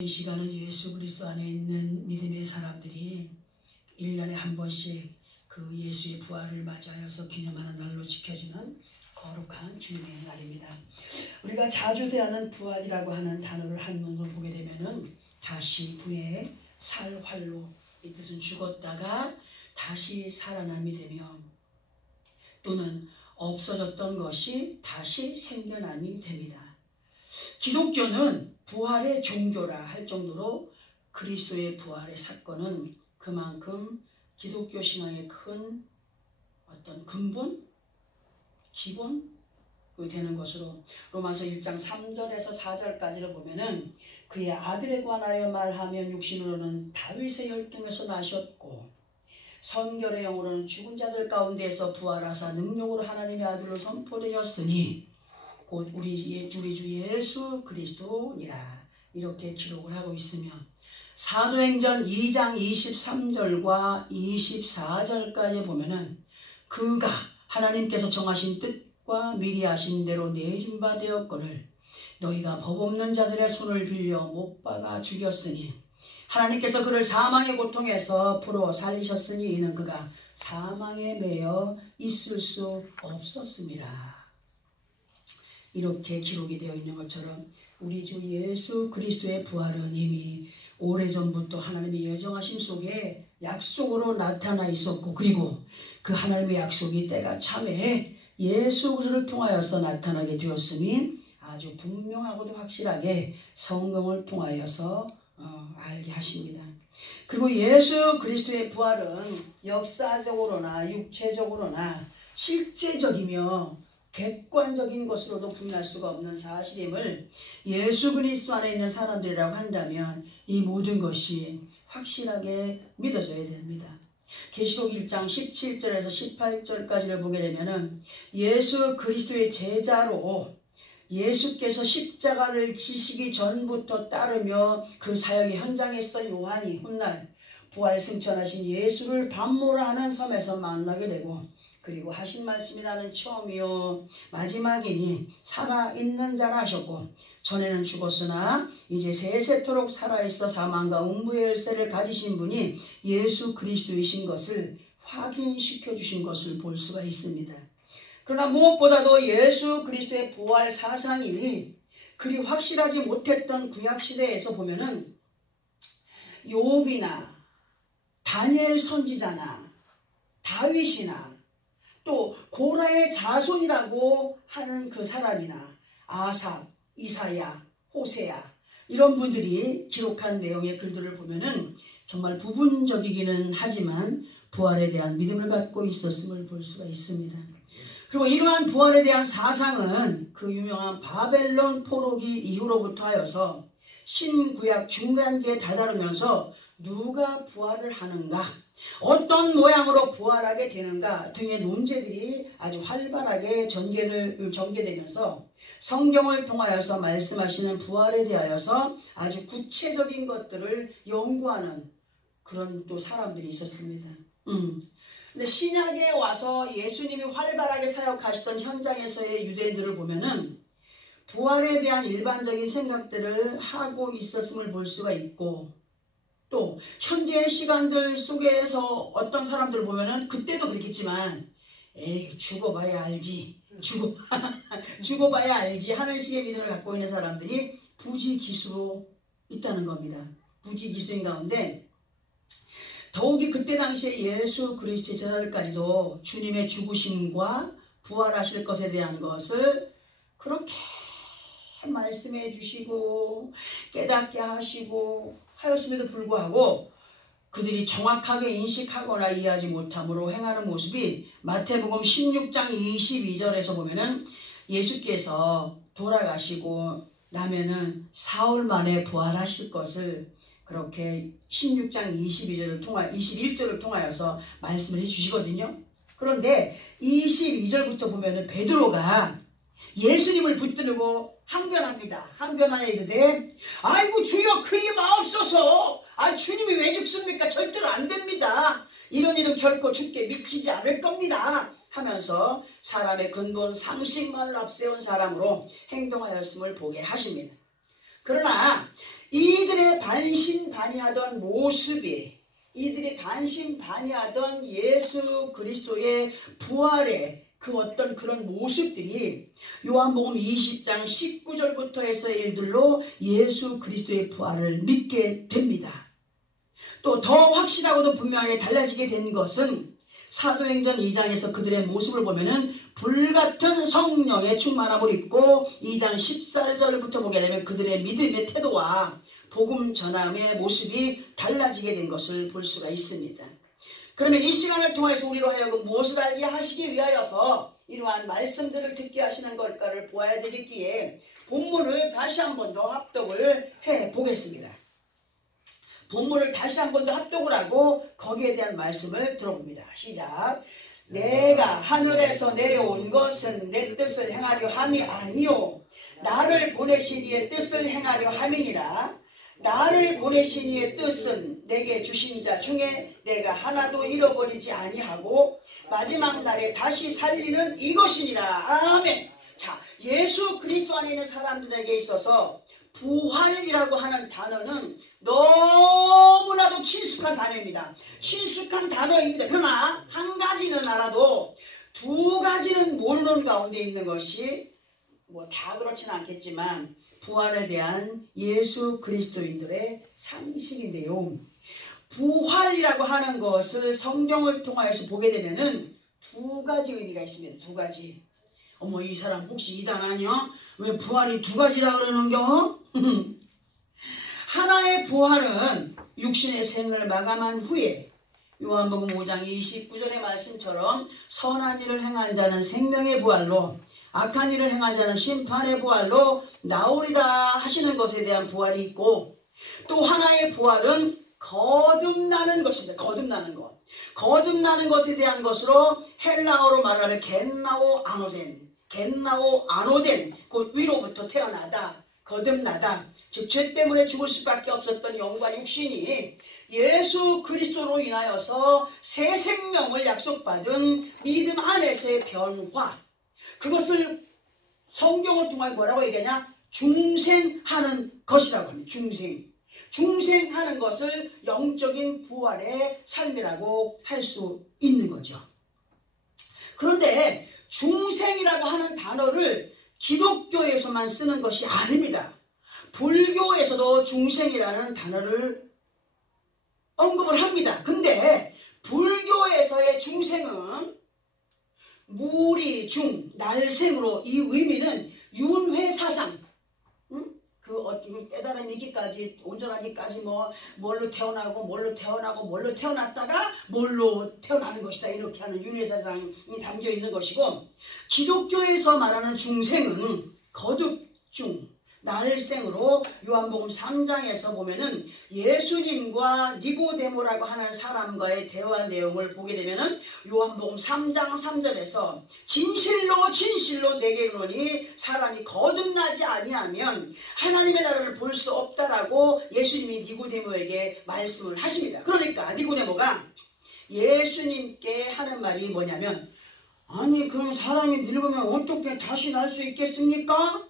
이 시간은 예수 그리스도 안에 있는 믿음의 사람들이 1년에 한 번씩 그 예수의 부활을 맞이하여서 기념하는 날로 지켜지는 거룩한 주님의 날입니다. 우리가 자주 대하는 부활이라고 하는 단어를 한문으로 보게 되면은 다시 부에 살활로, 이 뜻은 죽었다가 다시 살아남이 되며 또는 없어졌던 것이 다시 생겨남이 됩니다. 기독교는 부활의 종교라 할 정도로 그리스도의 부활의 사건은 그만큼 기독교 신앙의 큰 어떤 근본, 기본 되는 것으로 로마서 1장 3절에서 4절까지를 보면은 그의 아들에 관하여 말하면 육신으로는 다윗의 혈통에서 나셨고 성결의 영으로는 죽은 자들 가운데서 부활하사 능력으로 하나님의 아들로 선포되었으니 곧 우리 주 예수 그리스도니라, 이렇게 기록을 하고 있으며 사도행전 2장 23절과 24절까지 보면은 그가 하나님께서 정하신 뜻과 미리 하신 대로 내준 바 되었거늘 너희가 법 없는 자들의 손을 빌려 못 박아 죽였으니 하나님께서 그를 사망의 고통에서 풀어 살리셨으니 이는 그가 사망에 매여 있을 수 없었습니다. 이렇게 기록이 되어 있는 것처럼 우리 주 예수 그리스도의 부활은 이미 오래전부터 하나님의 예정하심 속에 약속으로 나타나 있었고, 그리고 그 하나님의 약속이 때가 참에 예수 그리스도를 통하여서 나타나게 되었으니 아주 분명하고도 확실하게 성경을 통하여서 알게 하십니다. 그리고 예수 그리스도의 부활은 역사적으로나 육체적으로나 실제적이며 객관적인 것으로도 부인할 수가 없는 사실임을 예수 그리스도 안에 있는 사람들이라고 한다면 이 모든 것이 확실하게 믿어져야 됩니다. 계시록 1장 17절에서 18절까지를 보게 되면은 예수 그리스도의 제자로 예수께서 십자가를 지시기 전부터 따르며 그 사역의 현장에 있었던 요한이 훗날 부활 승천하신 예수를 반모하는 섬에서 만나게 되고, 그리고 하신 말씀이 나는 처음이요 마지막이니 살아있는 자라 하셨고 전에는 죽었으나 이제 세세토록 살아있어 사망과 음부의 열쇠를 가지신 분이 예수 그리스도이신 것을 확인시켜 주신 것을 볼 수가 있습니다. 그러나 무엇보다도 예수 그리스도의 부활 사상이 그리 확실하지 못했던 구약시대에서 보면은 욥이나 다니엘 선지자나 다윗이나 또 고라의 자손이라고 하는 그 사람이나 아삽, 이사야, 호세야, 이런 분들이 기록한 내용의 글들을 보면은 정말 부분적이기는 하지만 부활에 대한 믿음을 갖고 있었음을 볼 수가 있습니다. 그리고 이러한 부활에 대한 사상은 그 유명한 바벨론 포로기 이후로부터 하여서 신구약 중간기에 다다르면서 누가 부활을 하는가, 어떤 모양으로 부활하게 되는가 등의 논제들이 아주 활발하게 전개되면서 성경을 통하여서 말씀하시는 부활에 대하여서 아주 구체적인 것들을 연구하는 그런 또 사람들이 있었습니다. 근데 신약에 와서 예수님이 활발하게 사역하시던 현장에서의 유대인들을 보면은 부활에 대한 일반적인 생각들을 하고 있었음을 볼 수가 있고, 또 현재의 시간들 속에서 어떤 사람들을 보면은 그때도 그렇겠지만 에이 죽어봐야 알지, 죽어봐야 알지 하는 식의 믿음을 갖고 있는 사람들이 부지기수로 있다는 겁니다. 부지기수인 가운데 더욱이 그때 당시에 예수 그리스도의 제자들까지도 주님의 죽으심과 부활하실 것에 대한 것을 그렇게 말씀해 주시고 깨닫게 하시고 하였음에도 불구하고 그들이 정확하게 인식하거나 이해하지 못함으로 행하는 모습이 마태복음 16장 22절에서 보면은 예수께서 돌아가시고 나면은 사흘 만에 부활하실 것을 그렇게 16장 21절을 통하여서 말씀을 해주시거든요. 그런데 22절부터 보면은 베드로가 예수님을 붙들고 항변합니다. 항변하여 이르되 아이고 주여 그리 마옵소서, 주님이 왜 죽습니까? 절대로 안 됩니다. 이런 일은 결코 주께 미치지 않을 겁니다 하면서 사람의 근본 상식만을 앞세운 사람으로 행동하였음을 보게 하십니다. 그러나 이들의 반신반의하던 모습이, 이들이 반신반의하던 예수 그리스도의 부활의 그 어떤 그런 모습들이 요한복음 20장 19절부터 해서 일들로 예수 그리스도의 부활을 믿게 됩니다. 또 더 확실하고도 분명하게 달라지게 된 것은 사도행전 2장에서 그들의 모습을 보면은 불같은 성령의 충만함을 입고 2장 14절부터 보게 되면 그들의 믿음의 태도와 복음 전함의 모습이 달라지게 된 것을 볼 수가 있습니다. 그러면 이 시간을 통해서 우리로 하여금 무엇을 알게 하시기 위하여서 이러한 말씀들을 듣게 하시는 걸까를 보아야 되겠기에 본문을 다시 한 번 더 합독을 해 보겠습니다. 본문을 다시 한 번 더 합독을 하고 거기에 대한 말씀을 들어봅니다. 시작. 내가 하늘에서 내려온 것은 내 뜻을 행하려 함이 아니요 나를 보내신 이의 뜻을 행하려 함이니라. 나를 보내신 이의 뜻은 내게 주신 자 중에 내가 하나도 잃어버리지 아니하고 마지막 날에 다시 살리는 이것이니라. 아멘. 자, 예수 그리스도 안에 있는 사람들에게 있어서 부활이라고 하는 단어는 너무나도 친숙한 단어입니다. 친숙한 단어입니다. 그러나 한 가지는 알아도 두 가지는 모르는 가운데 있는 것이 뭐 다 그렇지는 않겠지만 부활에 대한 예수 그리스도인들의 상식인데요. 부활이라고 하는 것을 성경을 통하여서 보게 되면은 두 가지 의미가 있습니다. 두 가지. 어머, 이 사람 혹시 이단 아니야? 왜 부활이 두 가지라 그러는겨? 하나의 부활은 육신의 생을 마감한 후에 요한복음 5장 29절의 말씀처럼 선한 일을 행한 자는 생명의 부활로 악한 일을 행한 자는 심판의 부활로 나오리라 하시는 것에 대한 부활이 있고, 또 하나의 부활은 거듭나는 것입니다. 거듭나는 것. 거듭나는 것에 대한 것으로 헬라어로 말하는 겟나오 아노덴, 곧 위로부터 태어나다, 거듭나다. 즉 죄 때문에 죽을 수밖에 없었던 영과 육신이 예수 그리스도로 인하여서 새 생명을 약속받은 믿음 안에서의 변화, 그것을 성경을 통해 뭐라고 얘기하냐? 중생하는 것이라고 합니다. 중생하는 것을 영적인 부활의 삶이라고 할 수 있는 거죠. 그런데 중생이라고 하는 단어를 기독교에서만 쓰는 것이 아닙니다. 불교에서도 중생이라는 단어를 언급을 합니다. 근데 불교에서의 중생은 무리중, 날생으로, 이 의미는 윤회사상, 그 어떤 깨달음이기까지, 온전하기까지 뭘로 태어났다가 뭘로 태어나는 것이다, 이렇게 하는 윤회사상이 담겨 있는 것이고, 기독교에서 말하는 중생은 거듭중, 날생으로 요한복음 3장에서 보면은 예수님과 니고데모라고 하는 사람과의 대화 내용을 보게 되면은 요한복음 3장 3절에서 진실로 내게 이르노니 사람이 거듭나지 아니하면 하나님의 나라를 볼 수 없다라고 예수님이 니고데모에게 말씀을 하십니다. 그러니까 니고데모가 예수님께 하는 말이 뭐냐면, 아니 그럼 사람이 늙으면 어떻게 다시 날 수 있겠습니까?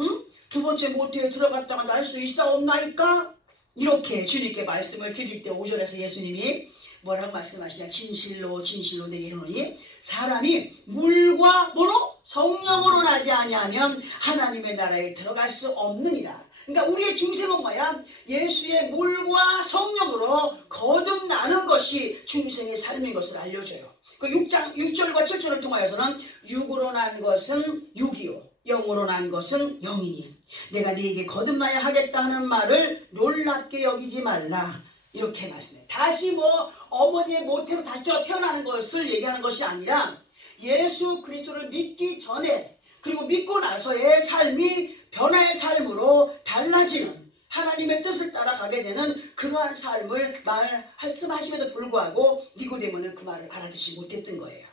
응? 두 번째 모태에 들어갔다가 날 수 있사옵나이까? 이렇게 주님께 말씀을 드릴 때 5절에서 예수님이 뭐라고 말씀하시냐? 진실로 내게 이르노니 사람이 물과 뭐로? 성령으로 나지 아니하면 하나님의 나라에 들어갈 수 없느니라. 그러니까 우리의 중생은 뭐야? 예수의 물과 성령으로 거듭나는 것이 중생의 삶인 것을 알려줘요. 그 6절과 7절을 통하여서는 육으로 난 것은 육이요 영으로 난 것은 영이니 내가 네게 거듭나야 하겠다 하는 말을 놀랍게 여기지 말라, 이렇게 말씀해요. 다시 어머니의 모태로 다시 태어나는 것을 얘기하는 것이 아니라 예수 그리스도를 믿기 전에 그리고 믿고 나서의 삶이 변화의 삶으로 달라지는, 하나님의 뜻을 따라가게 되는 그러한 삶을 말씀하심에도 불구하고 니고데모는 그 말을 알아듣지 못했던 거예요.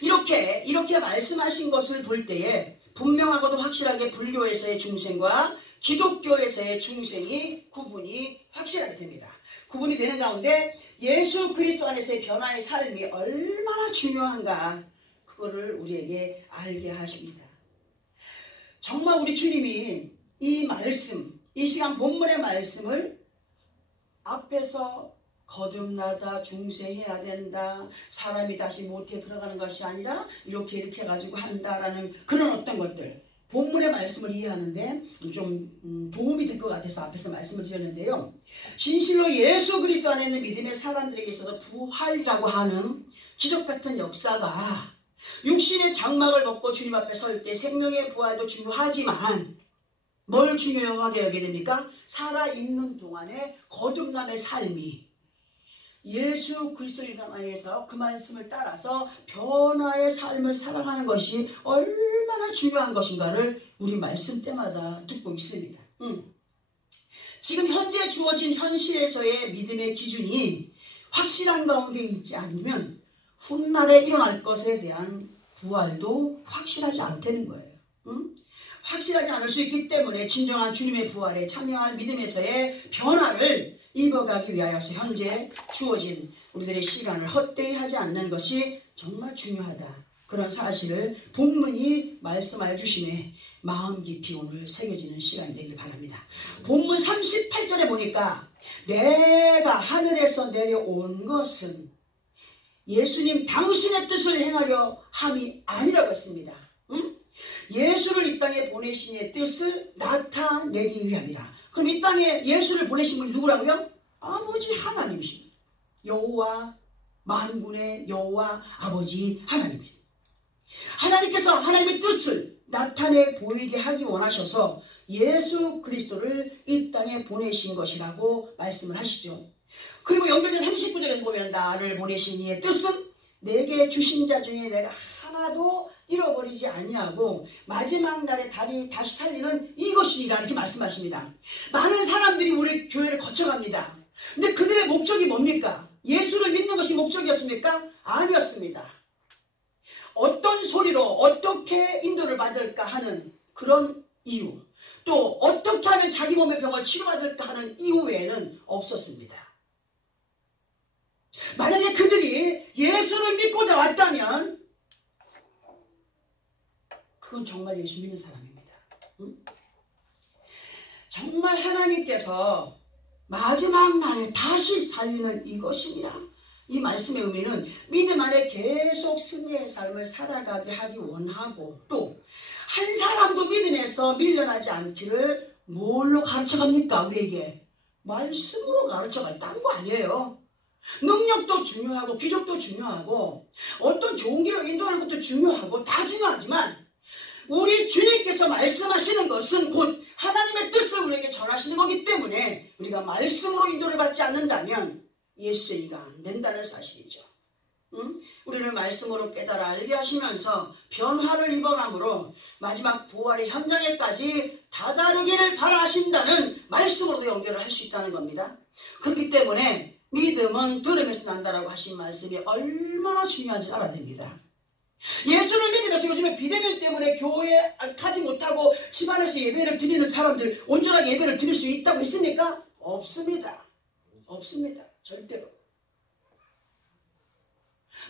이렇게 말씀하신 것을 볼 때에 분명하고도 확실하게 불교에서의 중생과 기독교에서의 중생이 구분이 확실하게 됩니다. 구분이 되는 가운데 예수 그리스도 안에서의 변화의 삶이 얼마나 중요한가, 그거를 우리에게 알게 하십니다. 정말 우리 주님이 이 말씀, 이 시간 본문의 말씀을 앞에서 거듭나다 중생해야 된다, 사람이 다시 모태에 들어가는 것이 아니라 이렇게 해가지고 한다라는 그런 어떤 것들, 본문의 말씀을 이해하는데 좀 도움이 될 것 같아서 앞에서 말씀을 드렸는데요. 진실로 예수 그리스도 안에 있는 믿음의 사람들에게 있어서 부활이라고 하는 기적같은 역사가 육신의 장막을 벗고 주님 앞에 설 때 생명의 부활도 중요하지만 뭘 중요하게 여기게 됩니까? 살아있는 동안에 거듭남의 삶이 예수 그리스도인 안에서 그 말씀을 따라서 변화의 삶을 살아가는 것이 얼마나 중요한 것인가를 우리 말씀 때마다 듣고 있습니다. 지금 현재 주어진 현실에서의 믿음의 기준이 확실한 가운데 있지 않으면 훗날에 일어날 것에 대한 부활도 확실하지 않다는 거예요. 확실하지 않을 수 있기 때문에 진정한 주님의 부활에 참여할 믿음에서의 변화를 입어가기 위하여서 현재 주어진 우리들의 시간을 헛되이 하지 않는 것이 정말 중요하다. 그런 사실을 본문이 말씀하여 주심에 마음 깊이 오늘 새겨지는 시간이 되길 바랍니다. 본문 38절에 보니까 내가 하늘에서 내려온 것은 예수님 당신의 뜻을 행하려 함이 아니라고 했습니다. 예수를 이 땅에 보내신 이의 뜻을 나타내기 위함이라. 그럼 이 땅에 예수를 보내신 분이 누구라고요? 아버지 하나님이십니다. 여호와 만군의 여호와 아버지 하나님입니다. 하나님께서 하나님의 뜻을 나타내 보이게 하기 원하셔서 예수 그리스도를 이 땅에 보내신 것이라고 말씀을 하시죠. 그리고 연결된 39절에서 보면 나를 보내신 이의 뜻은 내게 주신 자 중에 내가 하나도 잃어버리지 아니하고 마지막 날에 다시 살리는 이것이라 이렇게 말씀하십니다. 많은 사람들이 우리 교회를 거쳐갑니다. 근데 그들의 목적이 뭡니까? 예수를 믿는 것이 목적이었습니까? 아니었습니다. 어떤 소리로 어떻게 인도를 받을까 하는 그런 이유, 또 어떻게 하면 자기 몸의 병을 치료받을까 하는 이유 외에는 없었습니다. 만약에 그들이 예수를 믿고자 왔다면 그건 정말 예수 믿는 사람입니다. 정말 하나님께서 마지막 날에 다시 살리는 이것이니라. 이 말씀의 의미는 믿음 안에 계속 승리의 삶을 살아가게 하기 원하고 또 한 사람도 믿음에서 밀려나지 않기를 뭘로 가르쳐갑니까? 우리에게 말씀으로 가르쳐갈 딴 거 아니에요. 능력도 중요하고 기적도 중요하고 어떤 좋은 길로 인도하는 것도 중요하고 다 중요하지만 우리 주님께서 말씀하시는 것은 곧 하나님의 뜻을 우리에게 전하시는 거기 때문에 우리가 말씀으로 인도를 받지 않는다면 예수의가 안 된다는 사실이죠. 우리를 말씀으로 깨달아 알게 하시면서 변화를 입어감으로 마지막 부활의 현장에까지 다다르기를 바라신다는 말씀으로도 연결을 할 수 있다는 겁니다. 그렇기 때문에 믿음은 들음에서 난다라고 하신 말씀이 얼마나 중요한지 알아야 됩니다. 예수를 믿으면서 요즘에 비대면 때문에 교회에 가지 못하고 집안에서 예배를 드리는 사람들 온전하게 예배를 드릴 수 있다고 했습니까? 없습니다. 없습니다. 절대로.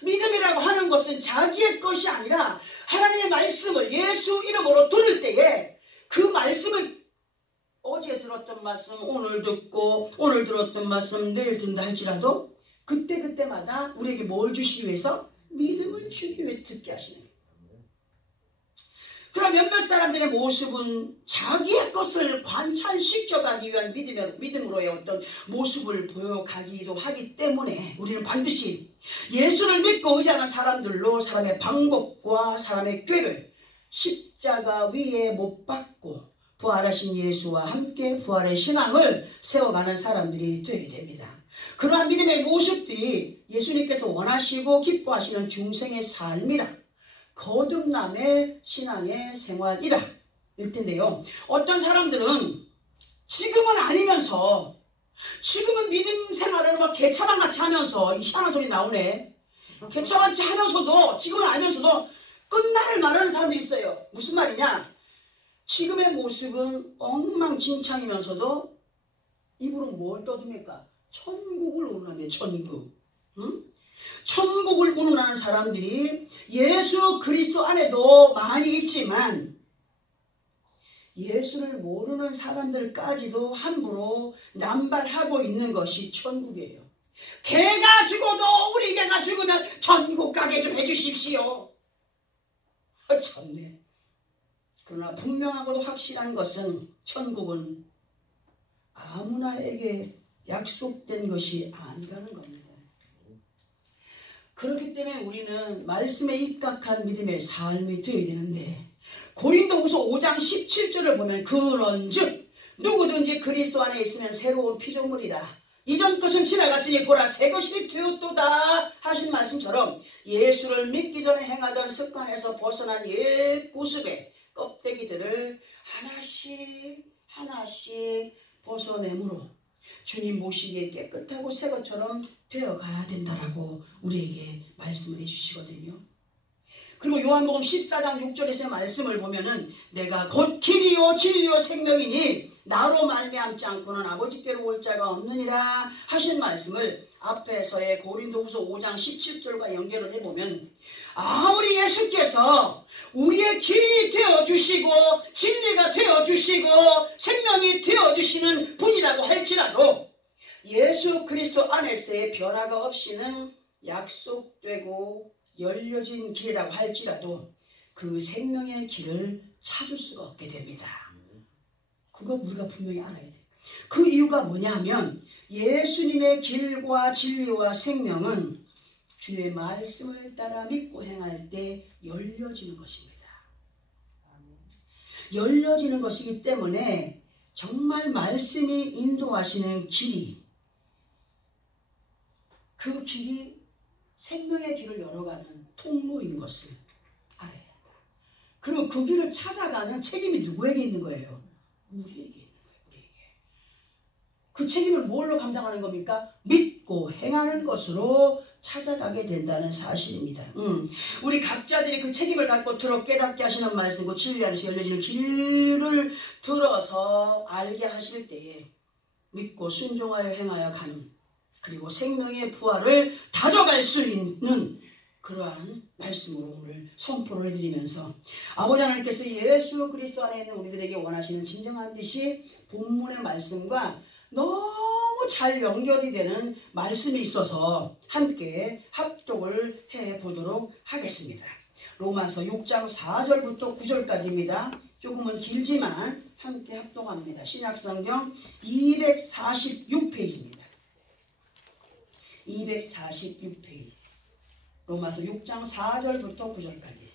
믿음이라고 하는 것은 자기의 것이 아니라 하나님의 말씀을 예수 이름으로 들을 때에 그 말씀을 어제 들었던 말씀 오늘 듣고 오늘 들었던 말씀 내일 듣는다 할지라도 그때마다 우리에게 뭘 주시기 위해서? 믿음을 주기 위해서 듣게 하시는 거예요. 그럼 몇몇 사람들의 모습은 자기의 것을 관찰시켜가기 위한 믿음으로의 어떤 모습을 보여가기도 하기 때문에 우리는 반드시 예수를 믿고 의지하는 사람들로 사람의 방법과 사람의 꾀를 십자가 위에 못 박고 부활하신 예수와 함께 부활의 신앙을 세워가는 사람들이 되게 됩니다. 그러한 믿음의 모습들이 예수님께서 원하시고 기뻐하시는 중생의 삶이라 거듭남의 신앙의 생활이라 일 텐데요. 어떤 사람들은 지금은 아니면서 지금은 믿음 생활을 막 개차반같이 하면서 희한한 소리 나오네. 개차반같이 하면서도 지금은 아니면서도 끝날을 말하는 사람들이 있어요. 무슨 말이냐? 지금의 모습은 엉망진창이면서도 입으로 뭘 떠듭니까? 천국을 운운하며 천국. 응? 천국을 운운하는 사람들이 예수 그리스도 안에도 많이 있지만 예수를 모르는 사람들까지도 함부로 남발하고 있는 것이 천국이에요. 개가 죽어도 우리 개가 죽으면 천국 가게 좀 해주십시오. 참네. 그러나 분명하고도 확실한 것은 천국은 아무나에게 약속된 것이 아니라는 겁니다. 그렇기 때문에 우리는 말씀에 입각한 믿음의 삶이 되어야 되는데, 고린도후서 5장 17절을 보면 그런즉 누구든지 그리스도 안에 있으면 새로운 피조물이라 이전 것은 지나갔으니 보라 새 것이 되었도다 하신 말씀처럼 예수를 믿기 전에 행하던 습관에서 벗어난 옛 구습의 껍데기들을 하나씩 하나씩 벗어내므로 주님 보시기에 깨끗하고 새 것처럼 되어가야 된다라고 우리에게 말씀을 해주시거든요. 그리고 요한복음 14장 6절에서의 말씀을 보면은 내가 곧 길이요 진리요 생명이니 나로 말미암지 않고는 아버지께로 올 자가 없느니라 하신 말씀을 앞에서의 고린도후서 5장 17절과 연결을 해보면, 아무리 예수께서 우리의 길이 되어주시고 진리가 되어주시고 생명이 되어주시는 분이라고 할지라도 예수 그리스도 안에서의 변화가 없이는 약속되고 열려진 길이라고 할지라도 그 생명의 길을 찾을 수가 없게 됩니다. 그거 우리가 분명히 알아야 돼요. 그 이유가 뭐냐면 예수님의 길과 진리와 생명은 주의 말씀을 따라 믿고 행할 때 열려지는 것입니다. 열려지는 것이기 때문에 정말 말씀이 인도하시는 길이, 그 길이 생명의 길을 열어가는 통로인 것을 알아야 한다. 그리고 그 길을 찾아가는 책임이 누구에게 있는 거예요? 우리에게 있는 거예요. 우리에게. 그 책임을 뭘로 감당하는 겁니까? 믿고 행하는 것으로 찾아가게 된다는 사실입니다. 우리 각자들이 그 책임을 갖고 들어 깨닫게 하시는 말씀이고 진리 안에서 열려지는 길을 들어서 알게 하실 때에 믿고 순종하여 행하여 가는, 그리고 생명의 부활을 다져갈 수 있는 그러한 말씀으로 오늘 선포를 해드리면서, 아버지 하나님께서 예수 그리스도 안에 있는 우리들에게 원하시는 진정한 뜻이 본문의 말씀과 너무 잘 연결이 되는 말씀이 있어서 함께 합독을 해보도록 하겠습니다. 로마서 6장 4절부터 9절까지입니다. 조금은 길지만 함께 합독합니다. 신약성경 246페이지입니다. 246페이지. 로마서 6장 4절부터 9절까지.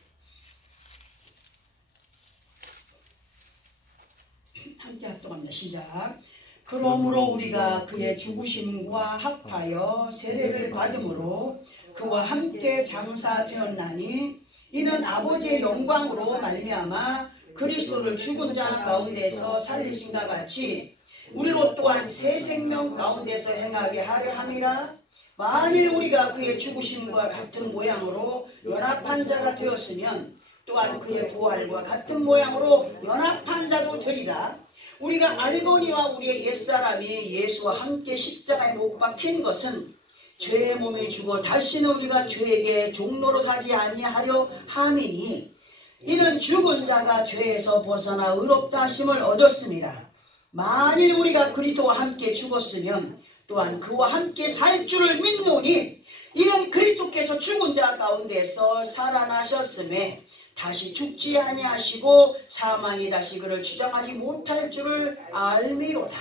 함께 합독합니다. 시작. 그러므로 우리가 그의 죽으심과 합하여 세례를 받음으로 그와 함께 장사되었나니 이는 아버지의 영광으로 말미암아 그리스도를 죽은 자 가운데서 살리신과 같이 우리로 또한 새 생명 가운데서 행하게 하려 함이라. 만일 우리가 그의 죽으심과 같은 모양으로 연합한 자가 되었으면 또한 그의 부활과 같은 모양으로 연합한 자도 되리라. 우리가 알거니와 우리의 옛사람이 예수와 함께 십자가에 못 박힌 것은 죄의 몸에 죽어 다시는 우리가 죄에게 종로로 사지 아니하려 함이니 이는 죽은 자가 죄에서 벗어나 의롭다 하심을 얻었습니다. 만일 우리가 그리스도와 함께 죽었으면 또한 그와 함께 살 줄을 믿노니 이는 그리스도께서 죽은 자 가운데서 살아나셨음에 다시 죽지 아니하시고 사망이 다시 그를 주장하지 못할 줄을 알미로다.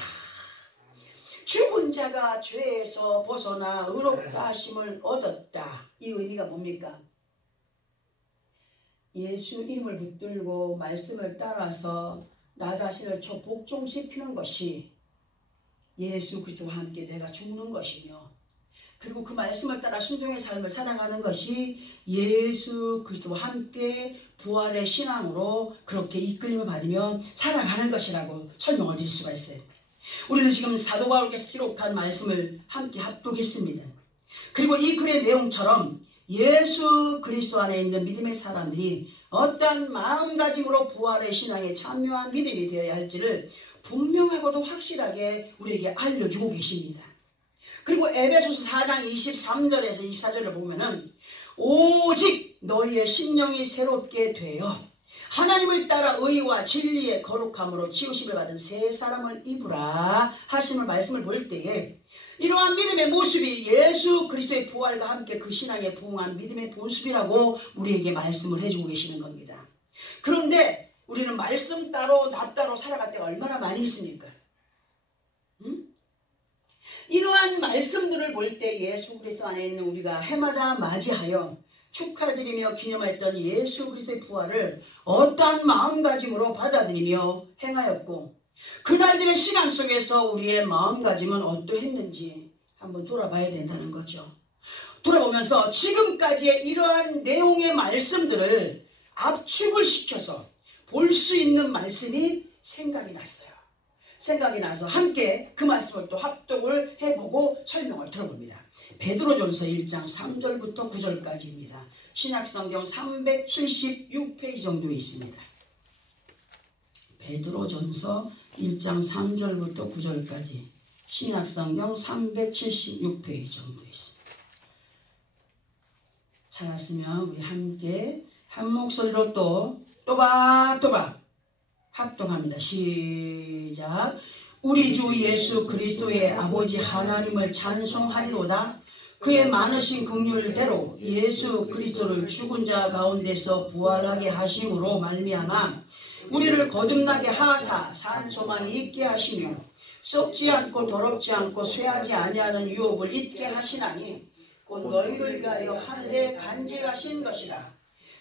죽은 자가 죄에서 벗어나 의롭다 하심을 얻었다. 이 의미가 뭡니까? 예수 이름을 붙들고 말씀을 따라서 나 자신을 복종시키는 것이 예수 그리스도와 함께 내가 죽는 것이며, 그리고 그 말씀을 따라 순종의 삶을 살아가는 것이 예수 그리스도와 함께 부활의 신앙으로 그렇게 이끌림을 받으며 살아가는 것이라고 설명을 드릴 수가 있어요. 우리는 지금 사도 바울께서 기록한 말씀을 함께 합독했습니다. 그리고 이 글의 내용처럼 예수 그리스도 안에 있는 믿음의 사람들이 어떠한 마음가짐으로 부활의 신앙에 참여한 믿음이 되어야 할지를 분명하고도 확실하게 우리에게 알려주고 계십니다. 그리고 에베소서 4장 23절에서 24절을 보면은 오직 너희의 심령이 새롭게 되어 하나님을 따라 의와 진리의 거룩함으로 지으심을 받은 새 사람을 입으라 하심을 말씀을 볼 때에 이러한 믿음의 모습이 예수 그리스도의 부활과 함께 그 신앙에 부응한 믿음의 모습이라고 우리에게 말씀을 해주고 계시는 겁니다. 그런데 우리는 말씀 따로 나 따로 살아갈 때가 얼마나 많이 있습니까? 이러한 말씀들을 볼 때 예수 그리스도 안에 있는 우리가 해마다 맞이하여 축하드리며 기념했던 예수 그리스도의 부활을 어떠한 마음가짐으로 받아들이며 행하였고 그날들의 시간 속에서 우리의 마음가짐은 어떠했는지 한번 돌아봐야 된다는 거죠. 돌아보면서 지금까지의 이러한 내용의 말씀들을 압축을 시켜서 볼 수 있는 말씀이 생각이 났어요. 생각이 나서 함께 그 말씀을 또 합독을 해보고 설명을 들어봅니다. 베드로전서 1장 3절부터 9절까지입니다. 신약성경 376페이지 정도에 있습니다. 베드로전서 1장 3절부터 9절까지 신약성경 376페이지 정도에 있습니다. 찾았으면 우리 함께 한 목소리로 또 또박또박 합동합니다. 시작. 우리 주 예수 그리스도의 아버지 하나님을 찬송하리로다. 그의 많으신 긍휼대로 예수 그리스도를 죽은 자 가운데서 부활하게 하심으로 말미암아 우리를 거듭나게 하사 산 소망이 있게 하시며 썩지 않고 더럽지 않고 쇠하지 아니하는 유업을 잊게 하시나니 곧 너희를 위하여 하늘에 간직하신 것이라.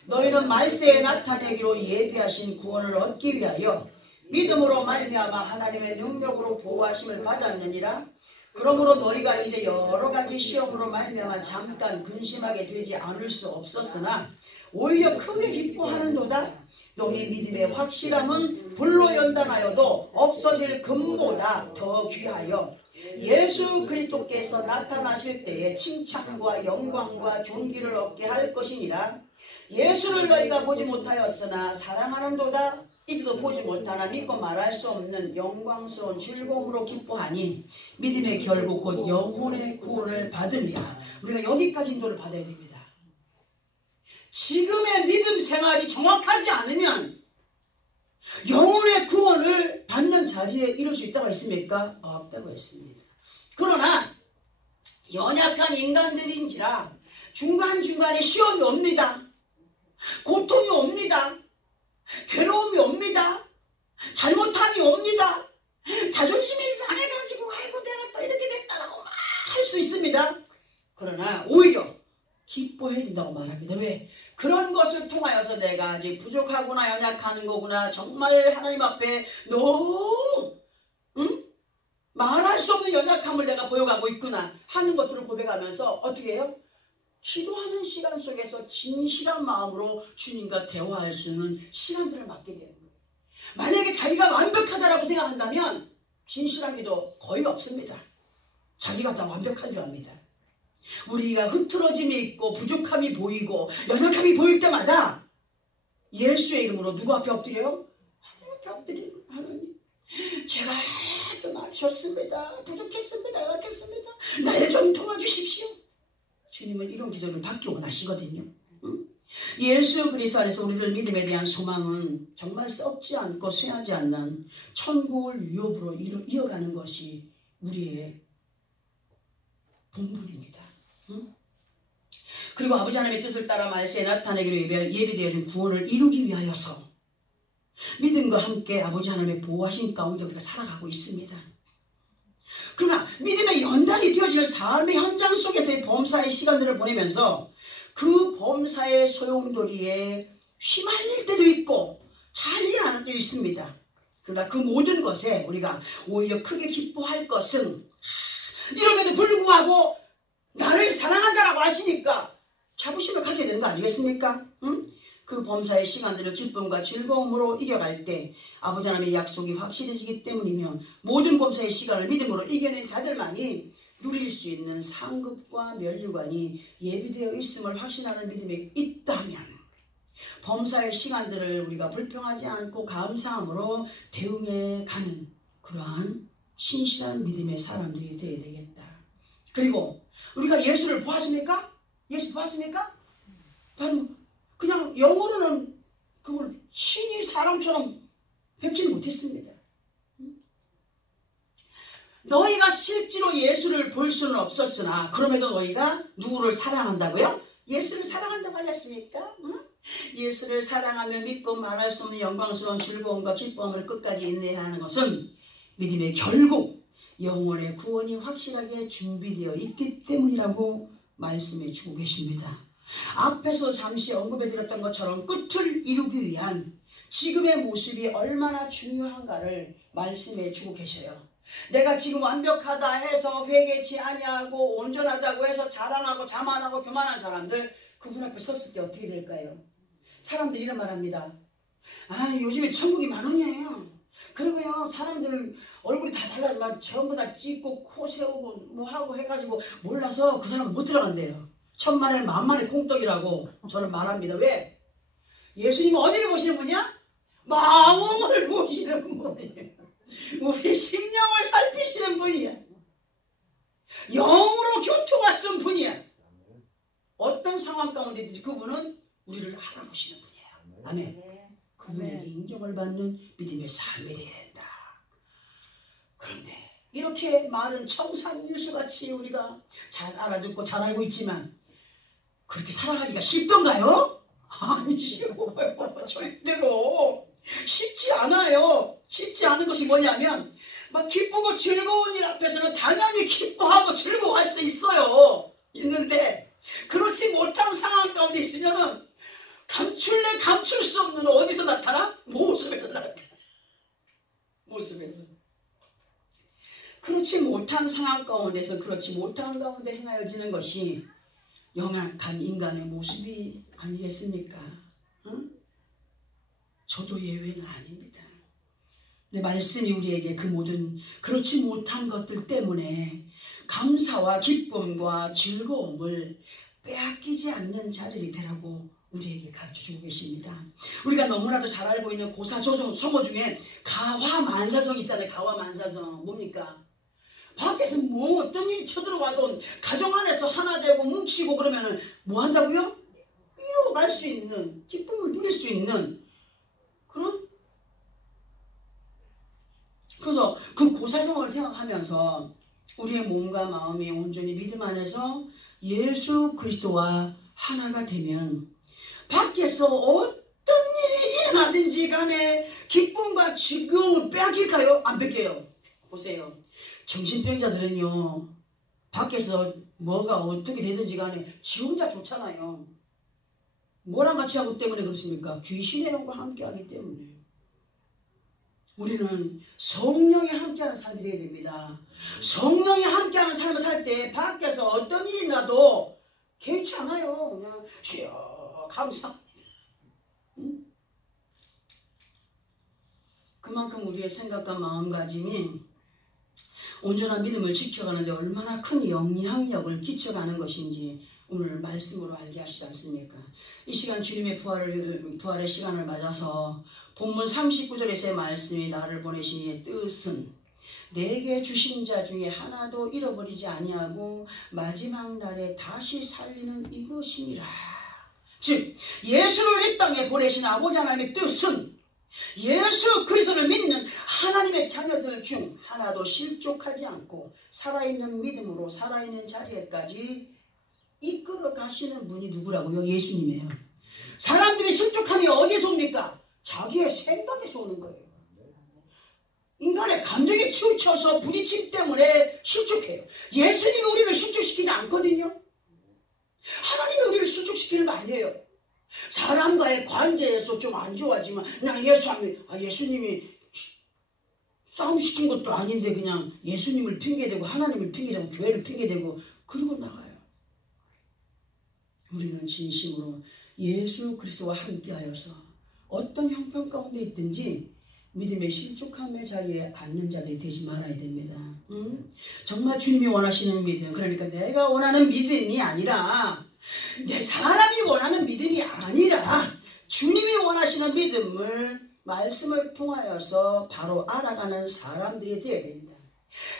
너희는 말세에 나타내기로 예비하신 구원을 얻기 위하여 믿음으로 말미암아 하나님의 능력으로 보호하심을 받았느니라. 그러므로 너희가 이제 여러 가지 시험으로 말미암아 잠깐 근심하게 되지 않을 수 없었으나 오히려 크게 기뻐하는도다. 너희 믿음의 확실함은 불로 연단하여도 없어질 금보다 더 귀하여 예수 그리스도께서 나타나실 때에 칭찬과 영광과 존귀를 얻게 할 것이니라. 예수를 너희가 보지 못하였으나 사랑하는도다. 이들도 보지 못하나 믿고 말할 수 없는 영광스러운 즐거움으로 기뻐하니 믿음의 결국 곧 영혼의 구원을 받으리라. 우리가 여기까지 인도를 받아야 됩니다. 지금의 믿음 생활이 정확하지 않으면 영혼의 구원을 받는 자리에 이룰 수 있다고 했습니까? 없다고 했습니다. 그러나 연약한 인간들인지라 중간중간에 시험이 옵니다. 고통이 옵니다. 괴로움이 옵니다. 잘못함이 옵니다. 자존심이 상해가지고 아이고 내가 또 이렇게 됐다라고 막 할 수도 있습니다. 그러나 오히려 기뻐해야 된다고 말합니다. 왜? 그런 것을 통하여서 내가 아직 부족하구나 연약한 거구나 정말 하나님 앞에 너무 말할 수 없는 연약함을 내가 보여가고 있구나 하는 것들을 고백하면서 어떻게 해요? 기도하는 시간 속에서 진실한 마음으로 주님과 대화할 수 있는 시간들을 맡게 되는 거예요. 만약에 자기가 완벽하다라고 생각한다면 진실한 기도 거의 없습니다. 자기가 다 완벽한 줄 압니다. 우리가 흐트러짐이 있고 부족함이 보이고 연약함이 보일 때마다 예수의 이름으로 누구 앞에 엎드려요? 하나님 앞에 엎드리는 하나님 제가 좀 아쉬웠습니다. 부족했습니다. 연약했습니다. 나를 좀 도와주십시오. 주님은 이런 기도를 받기 원하시거든요. 예수 그리스도 안에서 우리들 믿음에 대한 소망은 정말 썩지 않고 쇠하지 않는 천국을 유업으로 이어가는 것이 우리의 본분입니다. 그리고 아버지 하나님의 뜻을 따라 말세에 나타내기로 예비되어진 구원을 이루기 위하여서 믿음과 함께 아버지 하나님의 보호하신 가운데 우리가 살아가고 있습니다. 그러나 믿음의 연단이 되어지는 삶의 현장 속에서의 범사의 시간들을 보내면서 그 범사의 소용돌이에 휘말릴 때도 있고 잘 일 안 할 때도 있습니다. 그러나 그 모든 것에 우리가 오히려 크게 기뻐할 것은 이럼에도 불구하고 나를 사랑한다라고 하시니까 자부심을 가져야 되는 거 아니겠습니까? 그 범사의 시간들을 기쁨과 즐거움으로 이겨갈 때 아버지 하나님의 약속이 확실해지기 때문이며 모든 범사의 시간을 믿음으로 이겨낸 자들만이 누릴 수 있는 상급과 면류관이 예비되어 있음을 확신하는 믿음이 있다면 범사의 시간들을 우리가 불평하지 않고 감사함으로 대응해 가는 그러한 신실한 믿음의 사람들이 되어야 되겠다. 그리고 우리가 예수를 보았습니까? 예수 보았습니까? 그냥 영어로는 그걸 친히 사람처럼 뵙지 못했습니다. 너희가 실제로 예수를 볼 수는 없었으나 그럼에도 너희가 누구를 사랑한다고요? 예수를 사랑한다고 하지 않습니까? 예수를 사랑하며 믿고 말할 수 없는 영광스러운 즐거움과 기쁨을 끝까지 인내해야 하는 것은 믿음의 결국 영혼의 구원이 확실하게 준비되어 있기 때문이라고 말씀해 주고 계십니다. 앞에서 잠시 언급해드렸던 것처럼 끝을 이루기 위한 지금의 모습이 얼마나 중요한가를 말씀해 주고 계셔요. 내가 지금 완벽하다 해서 회개치 아니하고 온전하다고 해서 자랑하고 자만하고 교만한 사람들, 그분 앞에 섰을 때 어떻게 될까요? 사람들이 이런 말합니다. 아, 요즘에 천국이 10,000원이에요. 그리고요, 사람들 얼굴이 다 달라지만 전부 다 찢고 코 세우고 뭐 하고 해가지고 몰라서 그 사람은 못 들어간대요. 10,000만에 10,000만의 콩떡이라고 저는 말합니다. 왜? 예수님은 어디를 보시는 분이야? 마음을 보시는 분이에요. 우리 심령을 살피시는 분이야. 영으로 교통하시는 분이야. 어떤 상황 가운데든지 그분은 우리를 알아보시는 분이에요. 아멘. 그분에게 인정을 받는 믿음의 삶이 되어야 된다. 그런데 이렇게 말은 청산유수같이 우리가 잘 알아듣고 잘 알고 있지만 그렇게 살아가기가 쉽던가요? 아니요. 절대로 쉽지 않아요. 쉽지 않은 것이 뭐냐면 막 기쁘고 즐거운 일 앞에서는 당연히 기뻐하고 즐거워할 수도 있어요. 있는데 그렇지 못한 상황 가운데 있으면 감출래 감출 수 없는 어디서 나타나? 모습에서 나타나. 모습에서. 그렇지 못한 상황 가운데서 그렇지 못한 가운데 행하여지는 것이 영악한 인간의 모습이 아니겠습니까? 응? 저도 예외는 아닙니다. 근데 말씀이 우리에게 그 모든 그렇지 못한 것들 때문에 감사와 기쁨과 즐거움을 빼앗기지 않는 자들이 되라고 우리에게 가르쳐주고 계십니다. 우리가 너무나도 잘 알고 있는 고사성어 중에 가화만사성 있잖아요. 가화만사성 뭡니까? 밖에서 뭐 어떤 일이 쳐들어와도 가정 안에서 하나 되고 뭉치고 그러면 뭐 한다고요? 이뤄갈 수 있는, 기쁨을 누릴 수 있는 그런, 그래서 그 고사성을 생각하면서 우리의 몸과 마음이 온전히 믿음 안에서 예수 그리스도와 하나가 되면 밖에서 어떤 일이 일어나든지 간에 기쁨과 즐거움을 빼앗길까요? 안 뺏겨요. 보세요. 정신병자들은요, 밖에서 뭐가 어떻게 되든지 간에 지 혼자 좋잖아요. 뭐랑 같이 하기 때문에 그렇습니까? 귀신의 영과 함께하기 때문에. 우리는 성령이 함께하는 삶이 되어야 됩니다. 성령이 함께하는 삶을 살 때 밖에서 어떤 일이 나도 개의치 않아요. 그냥 주여 감사합니다. 응? 그만큼 우리의 생각과 마음가짐이 온전한 믿음을 지켜가는데 얼마나 큰 영향력을 끼쳐가는 것인지 오늘 말씀으로 알게 하시지 않습니까? 이 시간 주님의 부활의 시간을 맞아서 본문 39절에서의 말씀이 나를 보내신 이의 뜻은 내게 주신 자 중에 하나도 잃어버리지 아니하고 마지막 날에 다시 살리는 이것이니라. 즉 예수를 이 땅에 보내신 아버지 하나님의 뜻은 예수 그리스도를 믿는 하나님의 자녀들 중 하나도 실족하지 않고 살아있는 믿음으로 살아있는 자리에까지 이끌어 가시는 분이 누구라고요? 예수님이에요. 사람들이 실족함이 어디서 옵니까? 자기의 생각에서 오는 거예요. 인간의 감정에 치우쳐서 부딪힘 때문에 실족해요. 예수님이 우리를 실족시키지 않거든요. 하나님이 우리를 실족시키는 거 아니에요. 사람과의 관계에서 좀 안 좋아지만 그냥 예수님이 싸움 시킨 것도 아닌데 그냥 예수님을 핑계대고 하나님을 핑계대고 교회를 핑계대고 그러고 나가요. 우리는 진심으로 예수 그리스도와 함께하여서 어떤 형편 가운데 있든지 믿음의 실족함의 자리에 앉는 자들이 되지 말아야 됩니다. 정말 주님이 원하시는 믿음, 그러니까 내가 원하는 믿음이 아니라 내 사람이 원하는 믿음이 아니라 주님이 원하시는 믿음을 말씀을 통하여서 바로 알아가는 사람들이 되어야 됩니다.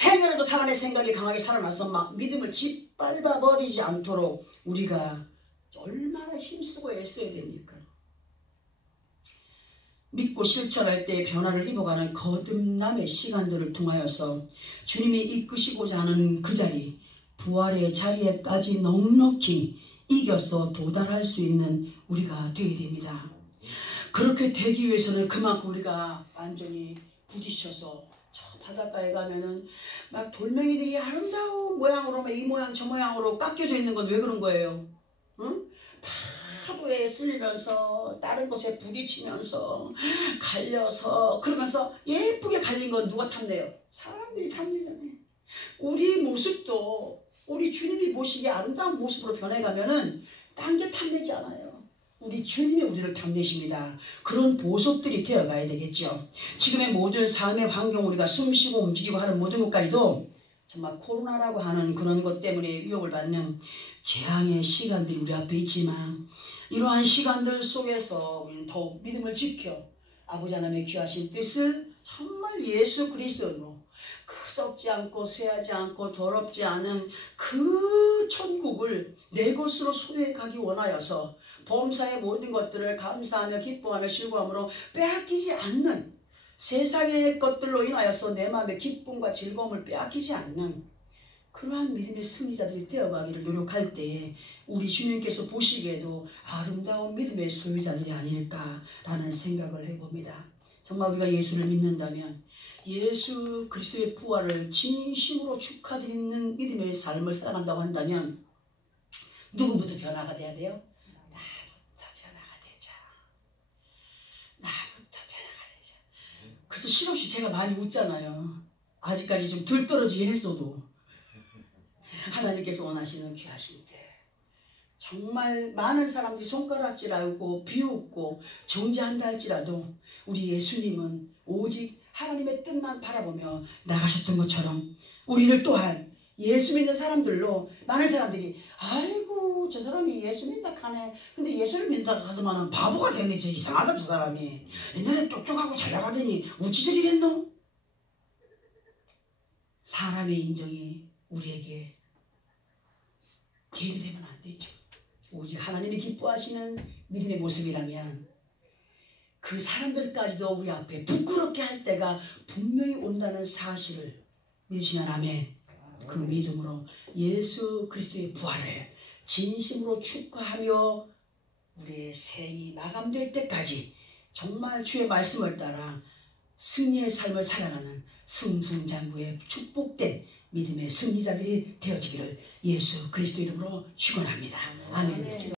행여라도 사람의 생각이 강하게 살아나서 막 믿음을 짓밟아버리지 않도록 우리가 얼마나 힘쓰고 애써야 됩니까? 믿고 실천할 때 변화를 입어가는 거듭남의 시간들을 통하여서 주님이 이끄시고자 하는 그 자리, 부활의 자리에까지 넉넉히 이겨서 도달할 수 있는 우리가 되어야 됩니다. 그렇게 되기 위해서는 그만큼 우리가 완전히 부딪혀서 저 바닷가에 가면은 막 돌멩이들이 아름다운 모양으로 이 모양 저 모양으로 깎여져 있는 건 왜 그런 거예요? 응? 파도에 쓸리면서 다른 곳에 부딪히면서 갈려서 그러면서 예쁘게 갈린 건 누가 탐내요? 사람들이 탐내잖아요. 우리 모습도 우리 주님이 보시기에 아름다운 모습으로 변해가면은 딴 게 탐내지 않아요. 우리 주님이 우리를 탐내십니다. 그런 보석들이 되어가야 되겠죠. 지금의 모든 삶의 환경, 우리가 숨쉬고 움직이고 하는 모든 것까지도 정말 코로나라고 하는 그런 것 때문에 위협을 받는 재앙의 시간들이 우리 앞에 있지만, 이러한 시간들 속에서 우리는 더욱 믿음을 지켜 아버지 하나님의 귀하신 뜻을 정말 예수 그리스도로 썩지 않고 쇠하지 않고 더럽지 않은 그 천국을 내 것으로 소유해 가기 원하여서 범사의 모든 것들을 감사하며 기뻐하며 즐거움으로 빼앗기지 않는, 세상의 것들로 인하여서 내 마음의 기쁨과 즐거움을 빼앗기지 않는 그러한 믿음의 승리자들이 되어가기를 노력할 때 우리 주님께서 보시기에도 아름다운 믿음의 소유자들이 아닐까라는 생각을 해봅니다. 정말 우리가 예수를 믿는다면 예수 그리스도의 부활을 진심으로 축하드리는 믿음의 삶을 살아간다고 한다면 누구부터 변화가 돼야 돼요? 나부터 변화가 되자. 나부터 변화가 되자. 그래서 실없이 제가 많이 웃잖아요. 아직까지 좀 덜 떨어지긴 했어도 하나님께서 원하시는 귀하신 때 정말 많은 사람들이 손가락질하고 비웃고 정죄한다 할지라도 우리 예수님은 오직 하나님의 뜻만 바라보며 나가셨던 것처럼 우리를 또한 예수 믿는 사람들로 많은 사람들이 아이고 저 사람이 예수 믿다 하네. 근데 예수를 믿다 하더만은 바보가 되네. 저 이상하다 저 사람이. 옛날에 똑똑하고 잘 나가더니 우치질이 됐노? 사람의 인정이 우리에게 개입이 되면 안 되죠. 오직 하나님이 기뻐하시는 믿음의 모습이라면 그 사람들까지도 우리 앞에 부끄럽게 할 때가 분명히 온다는 사실을 믿으시면 아멘. 그 믿음으로 예수 그리스도의 부활을 진심으로 축하하며 우리의 생이 마감될 때까지 정말 주의 말씀을 따라 승리의 삶을 살아가는 승승장구의 축복된 믿음의 승리자들이 되어지기를 예수 그리스도 이름으로 축원합니다. 아멘.